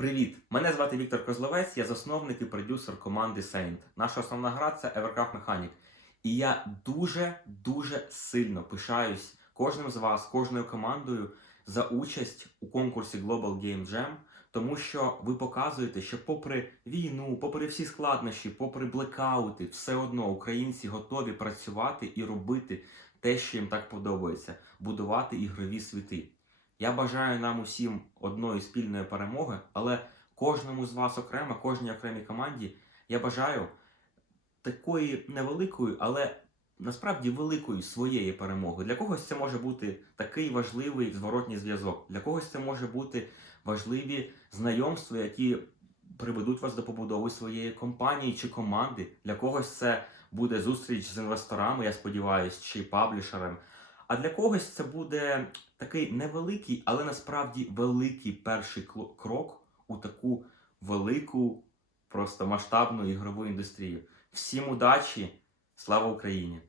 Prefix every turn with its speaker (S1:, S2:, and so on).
S1: Привіт! Мене звати Віктор Козловець, я засновник і продюсер команди Saint. Наша основна гра це Evercraft Mechanic. І я дуже-дуже сильно пишаюсь кожним з вас, кожною командою за участь у конкурсі Global Game Jam, тому що ви показуєте, що попри війну, попри всі складнощі, попри блекаути, все одно українці готові працювати і робити те, що їм так подобається будувати ігрові світи. Я бажаю нам усім одної спільної перемоги, але кожному з вас окремо, кожній окремій команді я бажаю такої невеликої, але насправді великої своєї перемоги. Для когось це може бути такий важливий зворотній зв'язок, для когось це може бути важливі знайомства, які приведуть вас до побудови своєї компанії чи команди. Для когось це буде зустріч з інвесторами, я сподіваюся, чи паблішером. А для когось це буде такий невеликий, але насправді великий перший крок у таку велику, просто масштабну ігрову індустрію. Всім удачі! Слава Україні!